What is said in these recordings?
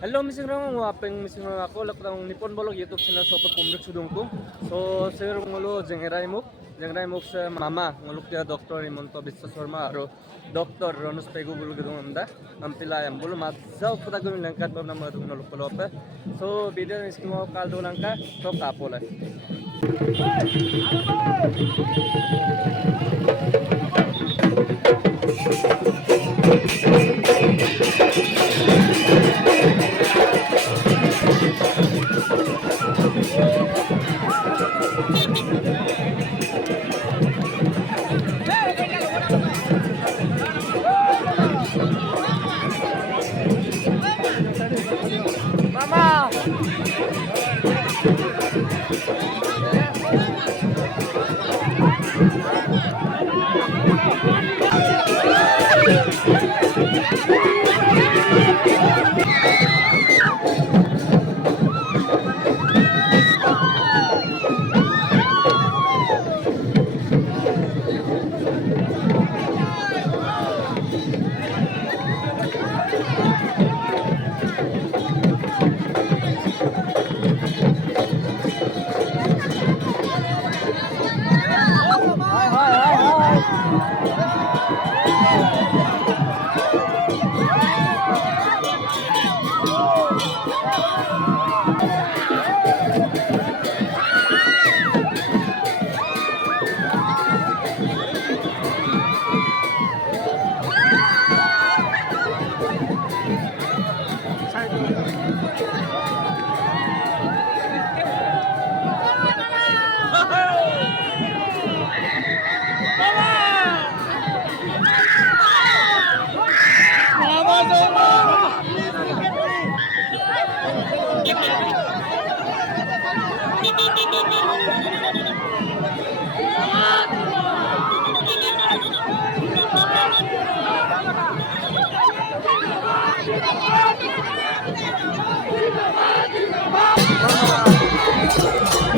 Hello, mising apeng mising ako lakang Nippon Bolog YouTube channel so pumrek sudong ko. So sir ngulo jengrai muk sa mama nguluk dia doktor Imonto Biswasarma aro doktor Ronus Pegu bulu gedung amda ampilayam bulu mazau puta gumi langkat bab nama dung nguluk polope. So video ni skimo kaldo langka so kapolai. Mama!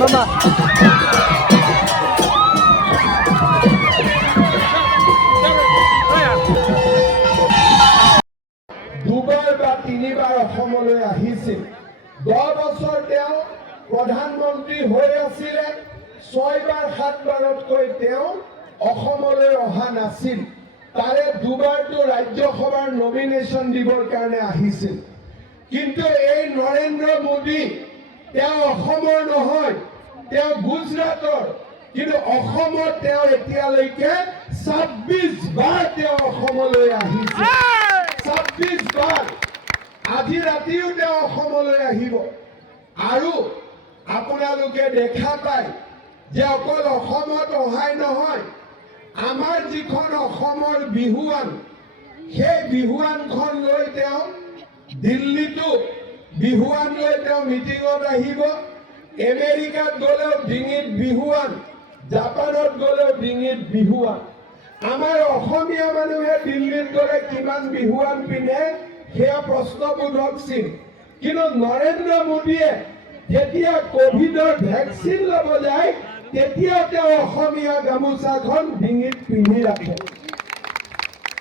Mama. দুবাৰ বা তিনিবাৰ অসমলৈ আহিছিল 10 বছৰ তেওঁ প্ৰধানমন্ত্ৰী হৈ আছিলে 6 বাৰ 7 বাৰতকৈ তেওঁ অসমলৈ অহা নাছিল তাৰে দুবাৰটো ৰাজ্যসভাৰ নমিনেশ্যন দিবৰ কাৰণে আহিছিল কিন্তু এই নৰেন্দ্ৰ মোদী তেওঁ অসমৰ নহয় তেওঁ গুজৰাটৰ কিন্তু অসমত তেওঁ এতিয়ালৈকে 26 বাৰ তেওঁ অসমলৈ আহিছে 26 বাৰ আজি ৰাতিও তেওঁ অসমলৈ আহিব আৰু আপোনালোকে দেখা পায় যে অকল অসমত অহাই নহয় আমাৰ যিখন অসমৰ বিহুৱান সেই বিহুৱানখন লৈ তেওঁ দিল্লীতো বিহুৱান লৈ তেওঁ মিটিঙত আহিব আমেৰিকাত গ'লেও ডিঙিত বিহুৱান জাপানত গ'লেও ডিঙিত বিহুৱান আমাৰ অসমীয়া মানুহে দিল্লীত গ'লে কিমান বিহুৱান পিন্ধে সেয়া প্ৰশ্নবোধক চিন কিন্তু নৰেন্দ্ৰ মোদীয়ে যেতিয়া কোভিডৰ ভেকচিন ল'ব যায় তেতিয়া তেওঁ অসমীয়া গামোচাখন ডিঙিত পিন্ধি ৰাখে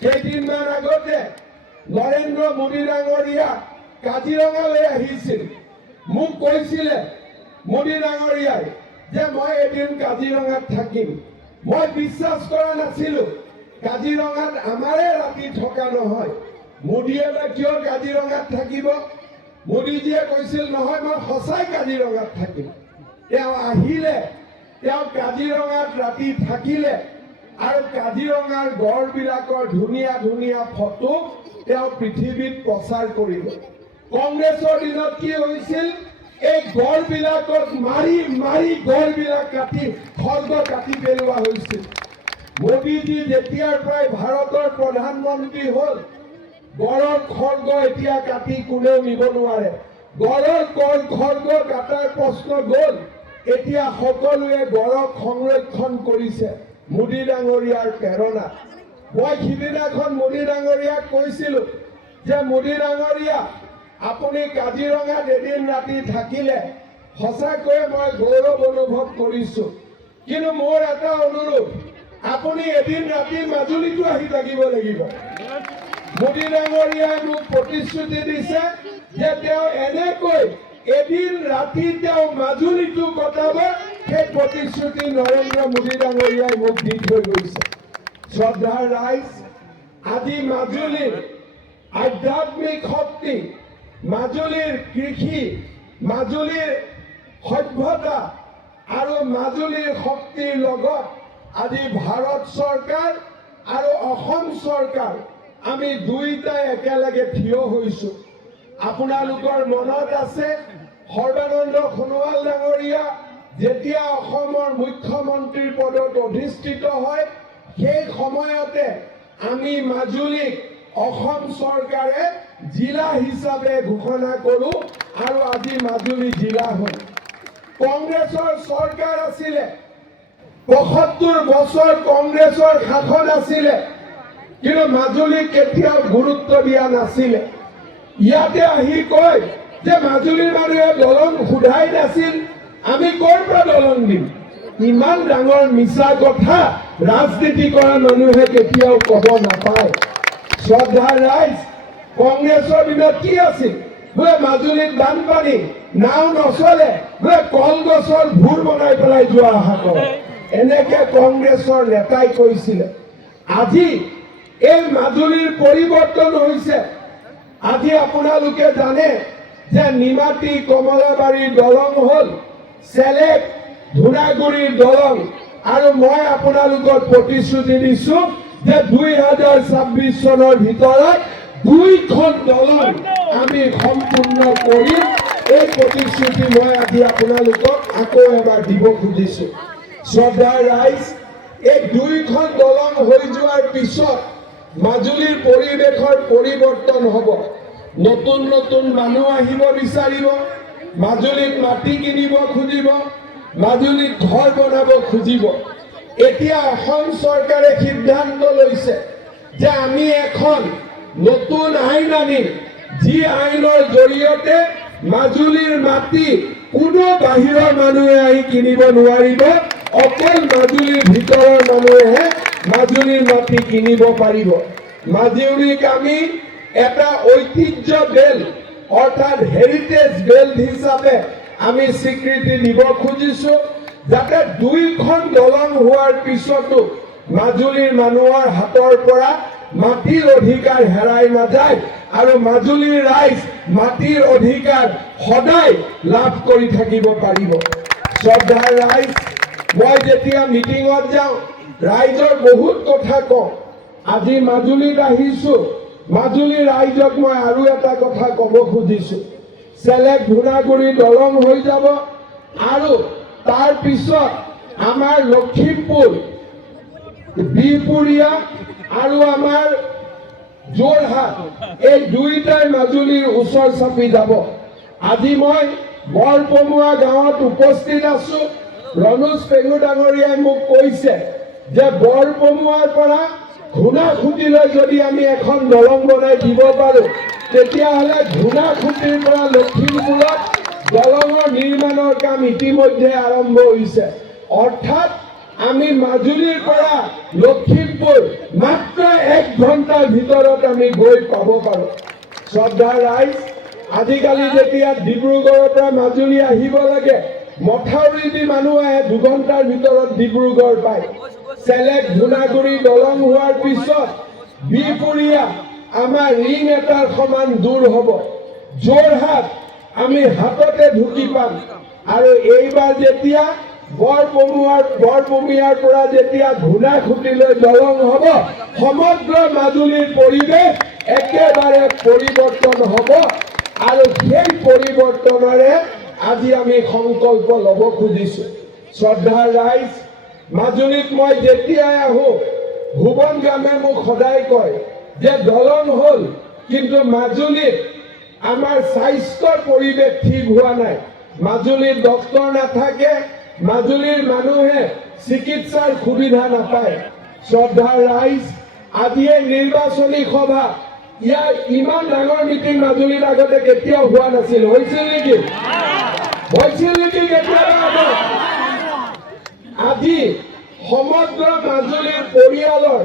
কেইদিনমান আগতে নৰেন্দ্ৰ মোদী ডাঙৰীয়া কাজিৰঙালৈ আহিছিল মোক কৈছিলে মোদী ডাঙৰীয়াই যে মই এদিন কাজিৰঙাত থাকিম মই বিশ্বাস কৰা নাছিলো কাজিৰঙাত আমাৰে ৰাতি থকা নহয় মোদীয়ে কিয় কাজিৰঙাত থাকিব মোদীজীয়ে কৈছিল নহয় মই সঁচাই কাজিৰঙাত থাকিম তেওঁ আহিলে তেওঁ কাজিৰঙাত ৰাতি থাকিলে আৰু কাজিৰঙাৰ গড়বিলাকৰ ধুনীয়া ধুনীয়া ফটো তেওঁ পৃথিৱীত প্ৰচাৰ কৰিব কংগ্ৰেছৰ দিনত কি হৈছিল এই গড়বিলাকক মাৰি মাৰি গড়বিলাক কাটি খৰ্গ কাটি পেলোৱা হৈছিল মোদীজী যেতিয়াৰ পৰাই ভাৰতৰ প্ৰধানমন্ত্ৰী হ'ল গড়ৰ খৰ্গ এতিয়া কাটি কোনেও নিব নোৱাৰে গড়ৰ খৰ্গ কাটাৰ প্ৰশ্ন গ'ল এতিয়া সকলোৱে গড়ক সংৰক্ষণ কৰিছে মোদী ডাঙৰীয়াৰ প্ৰেৰণা মই সিদিনাখন মোদী ডাঙৰীয়াক কৈছিলো যে মোদী ডাঙৰীয়া আপুনি কাজিৰঙাত এদিন ৰাতি থাকিলে সঁচাকৈ মই গৌৰৱ অনুভৱ কৰিছো কিন্তু মোৰ এটা অনুৰোধ আপুনি এদিন ৰাতি মাজুলীতো আহি থাকিব লাগিব মোদী ডাঙৰীয়াই মোক প্ৰতিশ্ৰুতি দিছে যে তেওঁ এনেকৈ এদিন ৰাতি তেওঁ মাজুলীটো কটাব, সেই প্ৰতিশ্ৰুতি নৰেন্দ্ৰ মোদী ডাঙৰীয়াই মোক দি থৈ গৈছে। শ্ৰদ্ধাৰ ৰাইজ, আজি মাজুলীৰ আধ্যাত্মিক শক্তি, মাজুলীৰ কৃষি, মাজুলীৰ সভ্যতা আৰু মাজুলীৰ শক্তিৰ লগত আজি ভাৰত চৰকাৰ আৰু অসম চৰকাৰ আমি দুইটাই একেলগে থিয় হৈছো। আপোনালোকৰ মনত আছে সৰ্বানন্দ সোণোৱাল ডাঙৰীয়া যেতিয়া অসমৰ মুখ্যমন্ত্ৰীৰ পদত অধিষ্ঠিত হয়, সেই সময়তে আমি মাজুলীক অসম চৰকাৰে জিলা হিচাপে ঘোষণা কৰো আৰু আজি মাজুলী জিলা হ'ল। কংগ্ৰেছৰ চৰকাৰ আছিলে, ৭৫ বছৰ কংগ্ৰেছৰ শাসন আছিলে, কিন্তু মাজুলীক কেতিয়াও গুৰুত্ব দিয়া নাছিলে। ইয়াতে আহি কয় যে মাজুলীৰ মানুহে দলং সোধাই নাছিল, আমি ক'ৰ পৰা দলং দিম? ইমান ডাঙৰ মিছা কথা ৰাজনীতি কৰা মানুহে কেতিয়াও ক'ব নাপায়। শ্ৰদ্ধাৰ ৰাইজ, কংগ্ৰেছৰ দিনত কি আছিল? বোলে মাজুলীত বানপানী, নাও নচলে, বোলে কলগছৰ ভূৰ বনাই পেলাই যোৱা অহা কৰে, এনেকে কংগ্ৰেছৰ নেতাই কৈছিলে। আজি এই মাজুলীৰ পৰিৱৰ্তন হৈছে। আজি আপোনালোকে জানে যে নিমাতী কমলাবাৰীৰ দলং হ'ল, চেলেক ধূনাগুৰিৰ দলং, আৰু মই আপোনালোকক প্ৰতিশ্ৰুতি দিছো যে 2026 চনৰ ভিতৰত 2খন দলং আমি সম্পূৰ্ণ কৰিম। এই প্ৰতিশ্ৰুতি মই আজি আপোনালোকক আকৌ এবাৰ দিব খুজিছো। শ্ৰদ্ধাৰ ৰাইজ, এই 2খন দলং হৈ যোৱাৰ পিছত মাজুলীৰ পৰিৱেশৰ পৰিৱৰ্তন হ'ব। নতুন নতুন মানুহ আহিব বিচাৰিব, মাজুলীত মাটি কিনিব খুজিব, মাজুলীত ঘৰ বনাব খুজিব। এতিয়া অসম চৰকাৰে সিদ্ধান্ত লৈছে যে আমি এখন নতুন আইন আনিম, যি আইনৰ জৰিয়তে মাজুলীৰ মাটি কোনো বাহিৰৰ মানুহে আহি কিনিব নোৱাৰিব, অকল মাজুলীৰ ভিতৰৰ মানুহে মাজুলীৰ মাটি কিনিব পাৰিব। মাজুলীক আমি এটা ঐতিহ্য বেল্ট অৰ্থাৎ হেৰিটেজ বেল্ট হিচাপে আমি স্বীকৃতি দিব খুজিছো, যাতে 2খন দলং হোৱাৰ পিছতো মাজুলীৰ মানুহৰ হাতৰ পৰা মাটিৰ অধিকাৰ হেৰাই নাযায় আৰু মাজুলীৰ ৰাইজ মাটিৰ অধিকাৰ সদায় লাভ কৰি থাকিব পাৰিব। শ্ৰদ্ধাৰ ৰাইজ, মই যেতিয়া মিটিঙত যাওঁ ৰাইজৰ বহুত কথা কওঁ। আজি মাজুলীত আহিছো, মাজুলীৰ ৰাইজক মই আৰু এটা কথা ক'ব খুজিছো। চেলেক ধূনাগুৰি দলং হৈ যাব আৰু তাৰ পিছত আমাৰ লখিমপুৰ, বিহপুৰীয়া আৰু আমাৰ যোৰহাট, এই দুইটাই মাজুলীৰ ওচৰ চাপি যাব। আজি মই বৰপমুৱা গাঁৱত উপস্থিত আছো। ৰণোজ পেগু ডাঙৰীয়াই মোক কৈছে যে বৰপমুৱাৰ পৰা ঘূনাখুঁটিলৈ যদি আমি এখন দলং বনাই দিব পাৰো, তেতিয়াহ'লে ঘূনাখুঁটিৰ পৰা লখিমপুৰত দলঙৰ নিৰ্মাণৰ কাম ইতিমধ্যে আৰম্ভ হৈছে। অৰ্থাৎ আমি মাজুলীৰ পৰা লখিমপুৰ মাত্ৰ 1 ঘণ্টাৰ ভিতৰত আমি গৈ পাব পাৰো। শ্ৰদ্ধাৰ ৰাইজ, আজিকালি যেতিয়া ডিব্ৰুগড়ৰ পৰা মাজুলী আহিব লাগে, মথাউৰি দি মানুহ আহে, 2 ঘণ্টাৰ ভিতৰত ডিব্ৰুগড় পায়। চেলেক ধূনাগুৰি দলং হোৱাৰ পিছত বিহপুৰীয়া আমাৰ ৰিং এটাৰ সমান দূৰ হ'ব। যোৰহাট আমি হাততে ঢুকি পাম। আৰু এইবাৰ যেতিয়া বৰপমুৱাৰ পৰা যেতিয়া ঘূনাখুঁটিলৈ দলং হ'ব, সমগ্ৰ মাজুলীৰ পৰিৱেশ একেবাৰে পৰিৱৰ্তন হ'ব। আৰু সেই পৰিৱৰ্তনেৰে আজি আমি সংকল্প ল'ব খুজিছো। শ্ৰদ্ধাৰ ৰাইজ, মাজুলীত মই যেতিয়াই আহো, ভুৱন গামে মোক সদায় কয় যে দলং হ'ল, কিন্তু মাজুলীত আমাৰ স্বাস্থ্যৰ পৰিৱেশ ঠিক হোৱা নাই। মাজুলীত ডক্তৰ নাথাকে, মাজুলীৰ মানুহে চিকিৎসাৰ সুবিধা নাপায়। শ্ৰদ্ধাৰ ৰাইজ, আজি এই নিৰ্বাচনী সভা, ইয়াৰ ইমান ডাঙৰ মিটিং মাজুলীত আগতে কেতিয়াও হোৱা নাছিল। হৈছিল নেকি? হৈছিল নেকি কেতিয়াবা? আজি সমগ্ৰ মাজুলীৰ পৰিয়ালৰ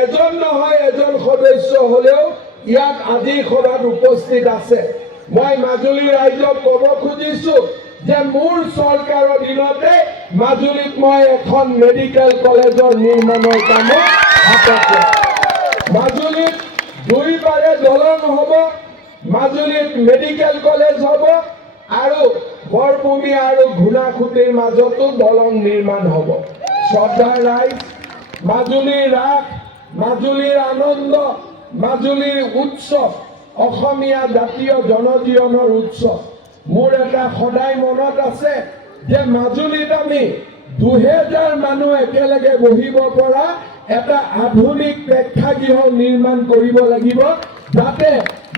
এজন নহয় এজন সদস্য হলেও ইয়াত আজি সভাত উপস্থিত আছে। মই মাজুলী ৰাইজক ক'ব খুজিছো যে মোৰ চৰকাৰৰ দিনতে মাজুলীত মই এখন মেডিকেল কলেজৰ নিৰ্মাণৰ কামত হাতত লৈছো। মাজুলীত দুইবাৰে দলং হ'ব, মাজুলীত মেডিকেল কলেজ হ'ব আৰু বৰভূমি আৰু ঘূনাসুতিৰ মাজতো দলং নিৰ্মাণ হ'ব। শ্ৰদ্ধাৰ ৰাইজ, মাজুলীৰ ৰাস, মাজুলীৰ আনন্দ, মাজুলীৰ উৎসৱ, অসমীয়া জাতীয় জনজীৱনৰ উৎসৱ। মোৰ এটা সদায় মনত আছে যে মাজুলীত আমি 2000 মানুহ একেলগে বহিব পৰা এটা আধুনিক প্ৰেক্ষাগৃহ নিৰ্মাণ কৰিব লাগিব, যাতে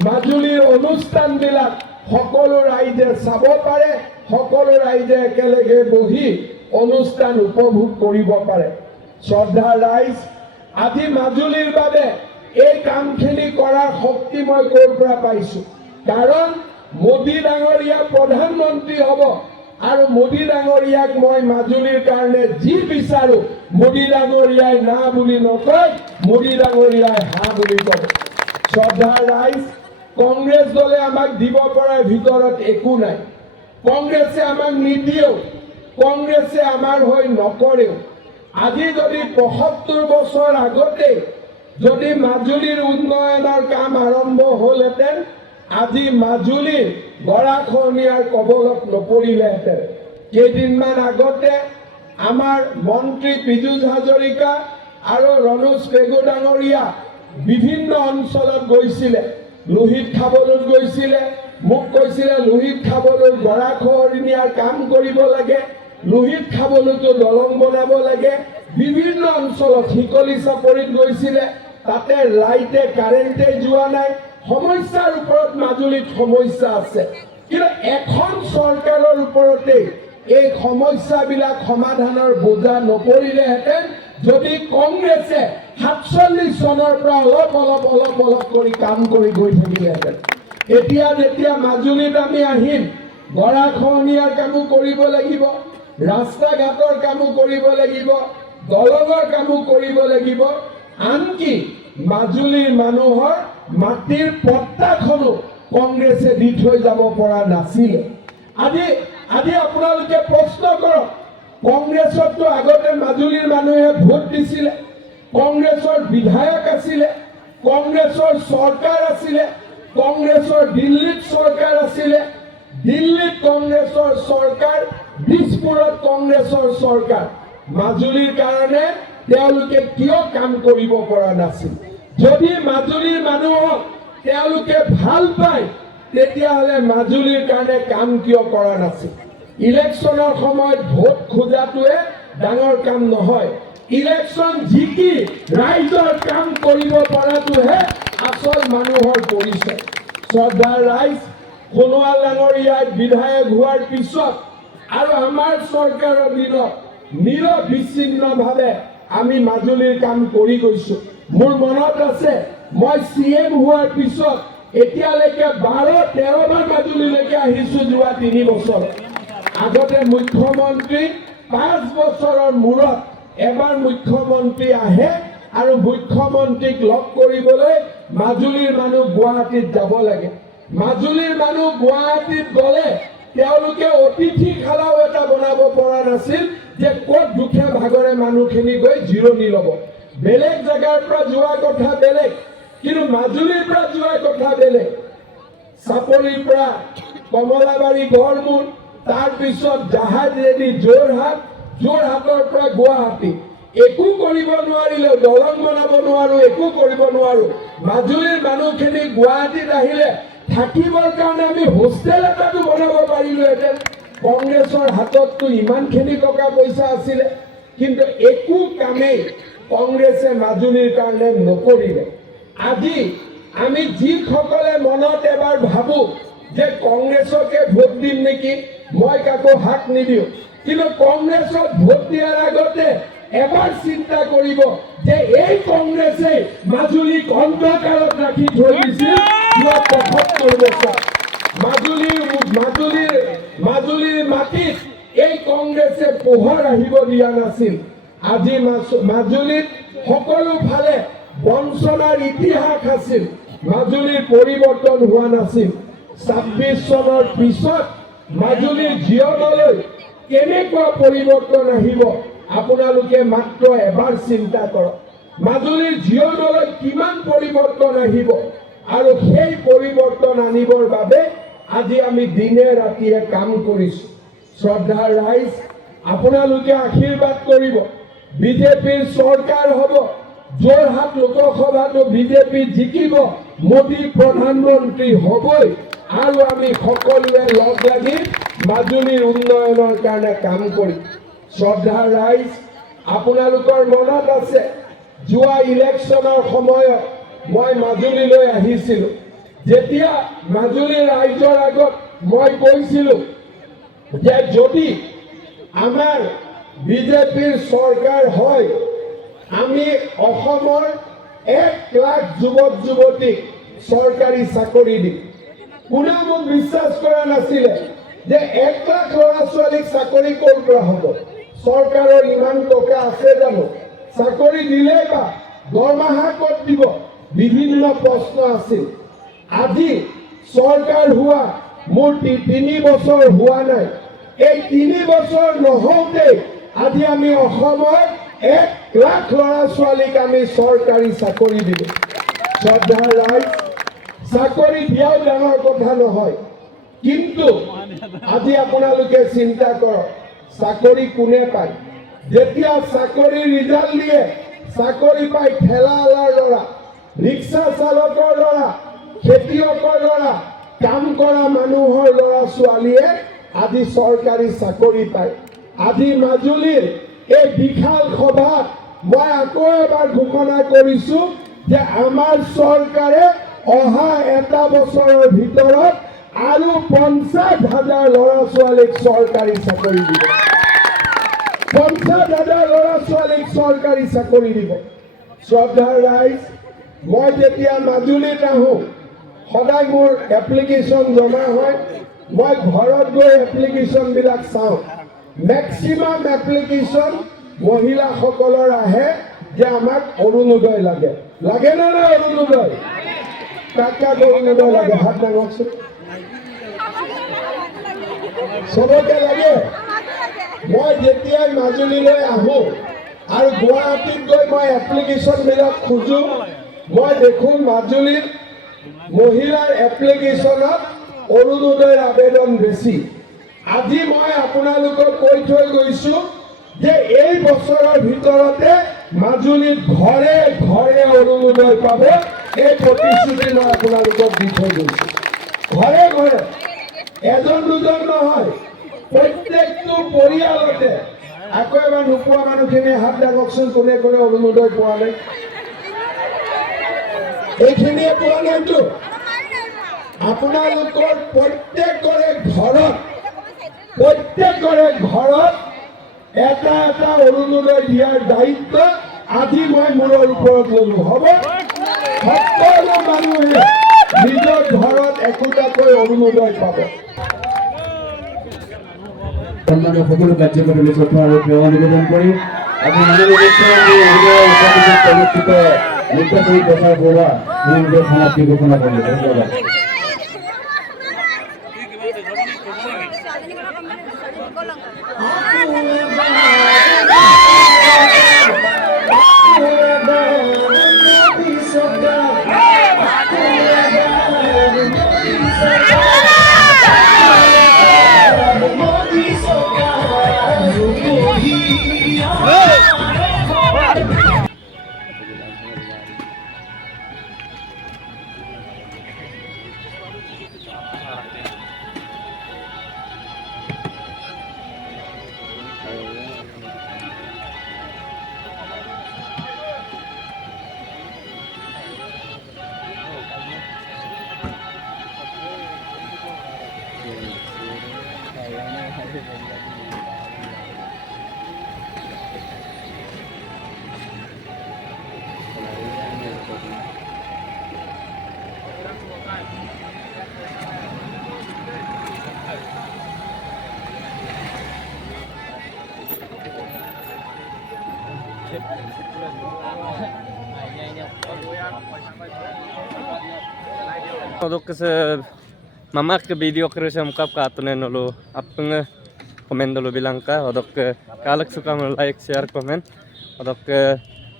মাজুলীৰ অনুষ্ঠানবিলাক সকলো ৰাইজে চাব পাৰে, সকলো ৰাইজে একেলগে বহি অনুষ্ঠান উপভোগ কৰিব পাৰে। শ্ৰদ্ধাৰ ৰাইজ, আজি মাজুলীৰ বাবে এই কামখিনি কৰাৰ শক্তি মই ক'ৰ পৰা পাইছো? কাৰণ মোদী ডাঙৰীয়া প্ৰধানমন্ত্ৰী হ'ব আৰু মোদী ডাঙৰীয়াক মই মাজুলীৰ কাৰণে যি বিচাৰো, মোদী ডাঙৰীয়াই না বুলি নকয়, মোদী ডাঙৰীয়াই হা বুলি কব। শ্ৰদ্ধাৰ ৰাইজ, কংগ্ৰেছ দলে আমাক দিব পৰাৰ ভিতৰত একো নাই। কংগ্ৰেছে আমাক নিদিয়েও, কংগ্ৰেছে আমাৰ হৈ নকৰেও। আজি যদি ৭৫ বছৰ আগতে যদি মাজুলীৰ উন্নয়নৰ কাম আৰম্ভ হ'লহেঁতেন, আজি মাজুলীৰ গৰাখহনীয়াৰ কবলত নপৰিলেহেঁতেন। কেইদিনমান আগতে আমাৰ মন্ত্ৰী পীযুষ হাজৰিকা আৰু ৰণোজ পেগু ডাঙৰীয়া বিভিন্ন অঞ্চলত গৈছিলে, লোহিত খাবলৈ গৈছিলে। মোক কৈছিলে লোহিত খাবলৈ গৰাখহনীয়াৰ কাম কৰিব লাগে, লোহিত খাবলৈতো দলং বনাব লাগে। বিভিন্ন অঞ্চলত শিকলি চাপৰিত গৈছিলে, তাতে লাইটে কাৰেণ্টে যোৱা নাই। সমস্যাৰ ওপৰত মাজুলীত সমস্যা আছে, কিন্তু এখন চৰকাৰৰ ওপৰতে এই সমস্যাবিলাক সমাধানৰ বোজা নপৰিলেহেঁতেন যদি কংগ্ৰেছে ৪৭ চনৰ পৰা অলপ কৰি কাম কৰি গৈ থাকিলেহেঁতেন। এতিয়া যেতিয়া মাজুলীত আমি আহিম, গৰাখহনীয়াৰ কামো কৰিব লাগিব, ৰাস্তা ঘাটৰ কামো কৰিব লাগিব, দলঙৰ কামো কৰিব লাগিব, আনকি মাজুলীৰ মানুহৰ মাটিৰ পট্টাখনো কংগ্ৰেছে দি থৈ যাব পৰা নাছিলে। আজি আপোনালোকে প্ৰশ্ন কৰক, কংগ্ৰেছততো আগতে মাজুলীৰ মানুহে ভোট দিছিলে, কংগ্ৰেছৰ বিধায়ক আছিলে, কংগ্ৰেছৰ চৰকাৰ আছিলে, কংগ্ৰেছৰ দিল্লীত চৰকাৰ আছিলে, দিল্লীত কংগ্ৰেছৰ চৰকাৰ, দিছপুৰত কংগ্ৰেছৰ চৰকাৰ। মাজুলীৰ কাৰণে তেওঁলোকে কিয় কাম কৰিব পৰা নাছিল? যদি মাজুলীৰ মানুহক তেওঁলোকে ভাল পায়, তেতিয়াহ'লে মাজুলীৰ কাৰণে কাম কিয় কৰা নাছিল? ইলেকশ্যনৰ সময়ত ভোট খোজাটোৱে ডাঙৰ কাম নহয়। ইলেকশ্যন জিকি ৰাইজৰ কাম কৰিব পৰাটোহে আচল মানুহৰ পৰিচয়। শ্ৰদ্ধাৰ ৰাইজ, সোণোৱাল ডাঙৰীয়াই বিধায়ক হোৱাৰ পিছত আৰু আমাৰ চৰকাৰৰ দিনত নিৰবিচ্ছিন্নভাৱে আমি মাজুলীৰ কাম কৰি গৈছো। মোৰ মনত আছে, মই CM হোৱাৰ পিছত এতিয়ালৈকে 12-13 বাৰ মাজুলীলৈকে আহিছো যোৱা 3 বছৰ। আগতে মুখ্যমন্ত্ৰী 5 বছৰৰ মূৰত এবাৰ মুখ্যমন্ত্ৰী আহে আৰু মুখ্যমন্ত্ৰীক লগ কৰিবলৈ মাজুলীৰ মানুহ গুৱাহাটীত যাব লাগে। মাজুলীৰ মানুহ গুৱাহাটীত গ'লে তেওঁলোকে অতিথিশালাও এটা বনাব পৰা নাছিল যে ক'ত দুখে ভাগৰে মানুহখিনি গৈ জিৰণি ল'ব। বেলেগ জেগাৰ পৰা যোৱা কথা বেলেগ, কিন্তু মাজুলীৰ পৰা যোৱা কথা বেলেগ। চাপৰিৰ পৰা কমলাবাৰী গড়মূৰ, তাৰপিছত জাহাজেদি যোৰহাট, যোৰহাটৰ পৰা গুৱাহাটী। একো কৰিব নোৱাৰিলেও, দলং বনাব নোৱাৰো, একো কৰিব নোৱাৰো। মাজুলীৰ মানুহখিনি গুৱাহাটীত আহিলে থাকিবৰ কাৰণে আমি হোষ্টেল এটাতো বনাব পাৰিলোহেঁতেন। কংগ্ৰেছৰ হাতততো ইমানখিনি টকা পইচা আছিলে, কিন্তু একো কামেই কংগ্ৰেছে মাজুলীৰ কাৰণে নকৰিলে। আজি আমি যিসকলে মনত এবাৰ ভাবো যে কংগ্ৰেছকে ভোট দিম নেকি, মই কাকো হাক নিদিওঁ, কিন্তু কংগ্ৰেছক ভোট দিয়াৰ আগতে এবাৰ চিন্তা কৰিব যে এই কংগ্ৰেছে মাজুলীক অন্ধকাৰত ৰাখি থৈ দিছিল যোৱা ৭৫ বছৰ। মাজুলীৰ মাটিত এই কংগ্ৰেছে পোহৰ আহিব দিয়া নাছিল। আজি মাজুলীত সকলো ফালে বঞ্চনাৰ ইতিহাস আছিল, মাজুলীৰ পৰিৱৰ্তন হোৱা নাছিল। 26 চনৰ পিছত মাজুলীৰ জীৱনলৈ কেনেকুৱা পৰিৱৰ্তন আহিব আপোনালোকে মাত্ৰ এবাৰ চিন্তা কৰক। মাজুলীৰ জীৱনলৈ কিমান পৰিৱৰ্তন আহিব আৰু সেই পৰিৱৰ্তন আনিবৰ বাবে আজি আমি দিনে ৰাতিয়ে কাম কৰিছোঁ। শ্ৰদ্ধাৰ ৰাইজ, আপোনালোকে আশীৰ্বাদ কৰিব। বিজেপিৰ চৰকাৰ হ'ব, যোৰহাট লোকসভাতো বিজেপি জিকিব, মোদী প্ৰধানমন্ত্ৰী হ'বই আৰু আমি সকলোৱে লগ লাগি মাজুলীৰ উন্নয়নৰ কাৰণে কাম কৰিম। শ্ৰদ্ধাৰ ৰাইজ, আপোনালোকৰ মনত আছে যোৱা ইলেকশ্যনৰ সময়ত মই মাজুলীলৈ আহিছিলোঁ। যেতিয়া মাজুলীৰ ৰাইজৰ আগত মই কৈছিলোঁ যে যদি আমাৰ বিজেপিৰ চৰকাৰ হয় আমি অসমৰ 1 লাখ যুৱক যুৱতীক চৰকাৰী চাকৰি দিম। কোনেও মোক বিশ্বাস কৰা নাছিলে যে 1 লাখ ল'ৰা ছোৱালীক চাকৰি ক'ৰ পৰা হ'ব, চৰকাৰৰ ইমান টকা আছে জানো, চাকৰি দিলেই বা দৰমহা ক'ত দিব, বিভিন্ন প্ৰশ্ন আছিল। আজি চৰকাৰ হোৱা মোৰ 3 বছৰ হোৱা নাই। এই 3 বছৰ নহওঁতেই আজি আমি অসমৰ 1 লাখ ল'ৰা ছোৱালীক আমি চৰকাৰী চাকৰি দিলোঁ। শ্ৰদ্ধাৰ ৰাইজ, চাকৰি দিয়াও ডাঙৰ কথা নহয়, কিন্তু আজি আপোনালোকে চিন্তা কৰক চাকৰি কোনে পায়। যেতিয়া চাকৰিৰ ৰিজাল্ট দিয়ে, চাকৰি পায় ঠেলাৱালাৰ ল'ৰা, ৰিক্সা চালকৰ ল'ৰা, খেতিয়কৰ ল'ৰা, কাম কৰা মানুহৰ ল'ৰা ছোৱালীয়ে আজি চৰকাৰী চাকৰি পায়। আজি মাজুলীৰ এই বিশাল সভাত মই আকৌ এবাৰ ঘোষণা কৰিছোঁ যে আমাৰ চৰকাৰে অহা এটা বছৰৰ ভিতৰত আৰু 50,000 ল'ৰা ছোৱালীক চৰকাৰী চাকৰি দিব। 50,000 ল'ৰা ছোৱালীক চৰকাৰী চাকৰি দিব। শ্ৰদ্ধাৰ ৰাইজ, মই যেতিয়া মাজুলীত আহোঁ সদায় মোৰ এপ্লিকেশ্যন জমা হয়। মই ঘৰত গৈ এপ্লিকেশ্যনবিলাক চাওঁ। মেক্সিমাম এপ্লিকেশ্যন মহিলাসকলৰ আহে যে আমাক অৰুণোদয় লাগে। লাগে নে নাই অৰুণোদয়? কাক কাক অৰুণোদয় লাগে হাত দাঙকচোন। চবকে লাগে। মই যেতিয়াই মাজুলীলৈ আহোঁ আৰু গুৱাহাটীত গৈ মই এপ্লিকেশ্যনবিলাক খোজোঁ, মই দেখোঁ মাজুলীৰ মহিলাৰ এপ্লিকেশ্যনত অৰুণোদয়ৰ আবেদন বেছি। আজি মই আপোনালোকক কৈ থৈ গৈছোঁ যে এই বছৰৰ ভিতৰতে মাজুলীত ঘৰে ঘৰে অৰুণোদয় পাব। এই প্ৰতিশ্ৰুতি মই আপোনালোকক দি থৈ গৈছোঁ। ঘৰে ঘৰে, এজন দুজন নহয়, প্ৰত্যেকটো পৰিয়ালতে। আকৌ এবাৰ নোপোৱা মানুহখিনিয়ে হাত দাঙকচোন, কোনে কোনে অৰুণোদয় পোৱা নাই। এইখিনিয়ে পোৱা নাইতো। আপোনালোকৰ প্ৰত্যেকৰে ঘৰত এটা এটা অৰুণোদয় দিয়াৰ দায়িত্ব আজি মই মূৰৰ ওপৰত ললো। হ'ব, সকলো মানুহে নিজৰ ঘৰত একোটাকৈ অৰুণোদয় পাব। সন্মানীয় সকলো কাৰ্যকৰী কথা আৰু সেৱা নিবেদন কৰি আজি অনুষ্ঠিত নিৰ্বাচনী প্ৰচাৰ সভা সমাপ্তি ঘোষণা কৰিলে। ধন্যবাদ। Ini Odok sa mama ke video kere sa mukap ka atunen nolo apeng komen dulu bilang ka odok kalak suka mo like share comment odok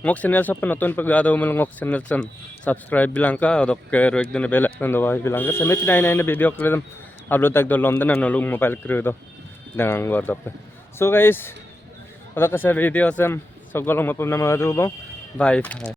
ngok channel sa penonton pagado mo ngok channel sa subscribe bilang ka odok roig do na bell icon do bilang ka sa met na video kere upload tag do lom na nolo mobile kere do dangang gordok. So guys odok sa video sa sogolong mapum na mga bye bye.